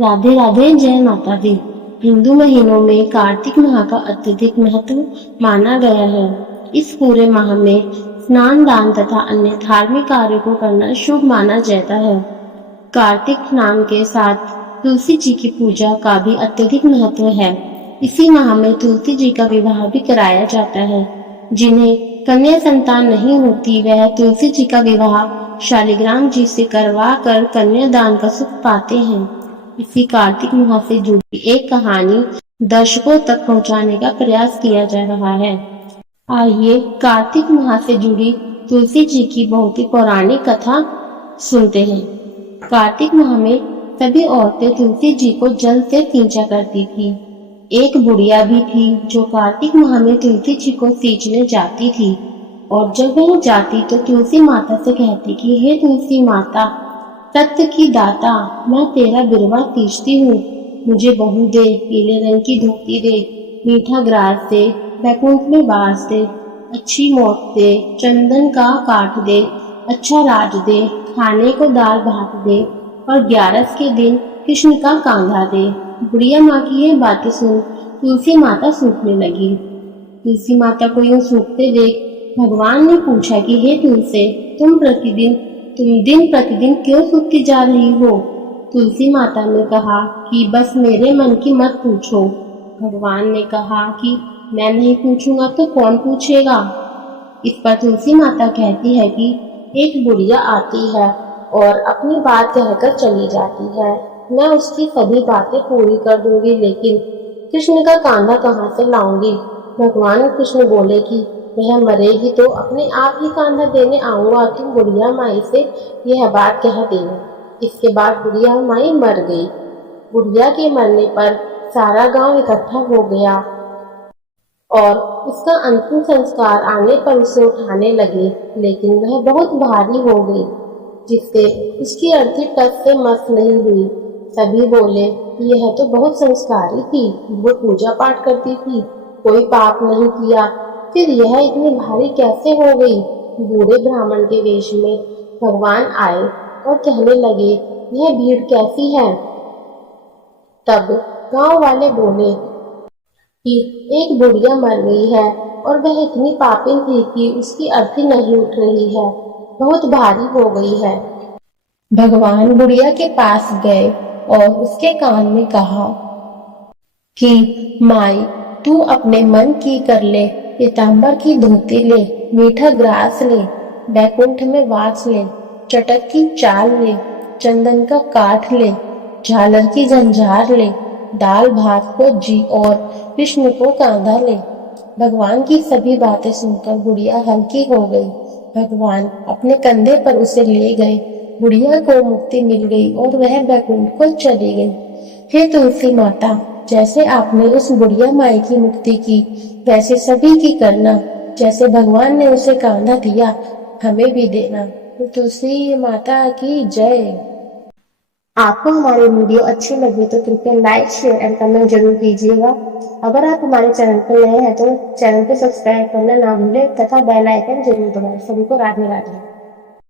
राधे राधे, जय माता दी। हिंदू महीनों में कार्तिक माह का अत्यधिक महत्व माना गया है। इस पूरे माह में स्नान, दान तथा अन्य धार्मिक कार्यों को करना शुभ माना जाता है। कार्तिक नाम के साथ तुलसी जी की पूजा का भी अत्यधिक महत्व है। इसी माह में तुलसी जी का विवाह भी कराया जाता है। जिन्हें कन्या संतान नहीं होती, वह तुलसी जी का विवाह शालिग्राम जी से करवा कर कन्यादान का सुख पाते हैं। इसी कार्तिक माह से जुड़ी एक कहानी दर्शकों तक पहुंचाने का प्रयास किया जा रहा है। आइए कार्तिक माह से जुड़ी तुलसी जी की बहुत ही पौराणिक कथा सुनते हैं। कार्तिक माह में सभी औरतें तुलसी जी को जल से सींचा करती थी। एक बुढ़िया भी थी जो कार्तिक माह में तुलसी जी को सींचने जाती थी, और जब वह जाती तो तुलसी माता से कहती कि हे तुलसी माता, सत्य की दाता, मैं तेरा बिरवा सींचती हूँ, मुझे बहू दे, पीले रंग की धोती दे, मीठा ग्रास दे, बैकुंठ में वास दे, अच्छी मौत दे, चंदन का काठ दे, अच्छा राज दे, खाने को दाल भात दे, और 11 के दिन कृष्ण का कांधा दे। बुढ़िया माँ की ये बातें सुन तुलसी माता सूखने लगी। तुलसी माता को यूं सूखते देख भगवान ने पूछा कि हे तुलसी, तुम दिन प्रतिदिन क्यों सूखती जा रही हो? तुलसी माता ने कहा कि बस मेरे मन की मत पूछो। भगवान ने कहा कि मैं नहीं पूछूंगा तो कौन पूछेगा? इस पर तुलसी माता कहती है कि एक बुढ़िया आती है और अपनी बात कहकर चली जाती है। मैं उसकी सभी बातें पूरी कर दूंगी, लेकिन कृष्ण का कांधा कहाँ से लाऊंगी? भगवान कृष्ण बोले कि वह मरेगी तो अपने आप ही कांधा देने आऊंगा, तुम बुढ़िया माई से यह बात कह देना। इसके बाद बुढ़िया माई मर गई। बुढ़िया के मरने पर सारा गांव इकट्ठा हो गया और उसका अंतिम संस्कार आने पर उसे उठाने लगे, लेकिन वह बहुत भारी हो गई, जिससे उसकी अर्थी टस से मस नहीं हुई। सभी बोले कि यह तो बहुत संस्कारी थी, वो पूजा पाठ करती थी, कोई पाप नहीं किया, फिर यह इतनी भारी कैसे हो गई? बूढ़े ब्राह्मण के वेश में भगवान आए और कहने लगे, यह भीड़ कैसी है? तब गांव वाले बोले कि एक बुढ़िया मर गई है और वह इतनी पापिन थी कि उसकी अर्थी नहीं उठ रही है, बहुत भारी हो गई है। भगवान बुढ़िया के पास गए और उसके कान में कहा कि माई, तू अपने मन की कर ले, पीताम्बर की धोती ले, मीठा ग्रास ले, बैकुंठ में वास ले, चटक की चाल ले, चंदन का काठ ले, झालर की झंझार ले, दाल भात को जी और कृष्ण को कांधा ले। भगवान की सभी बातें सुनकर बुढ़िया हल्की हो गई। भगवान अपने कंधे पर उसे ले गए। बुढ़िया को मुक्ति मिल गई और वह बैकुंठ को चली गई। हे तुलसी माता, जैसे आपने उस बुढ़िया माई की मुक्ति की, वैसे सभी की करना। जैसे भगवान ने उसे कांधा दिया, हमें भी देना। तुलसी माता की जय। आपको हमारी वीडियो अच्छी लगी तो कृपया लाइक, शेयर एंड कमेंट जरूर कीजिएगा। अगर आप हमारे चैनल पर नए हैं तो चैनल को सब्सक्राइब करना ना भूलें तथा बेल आइकन जरूर दबाएं। सभी को राधे राधे।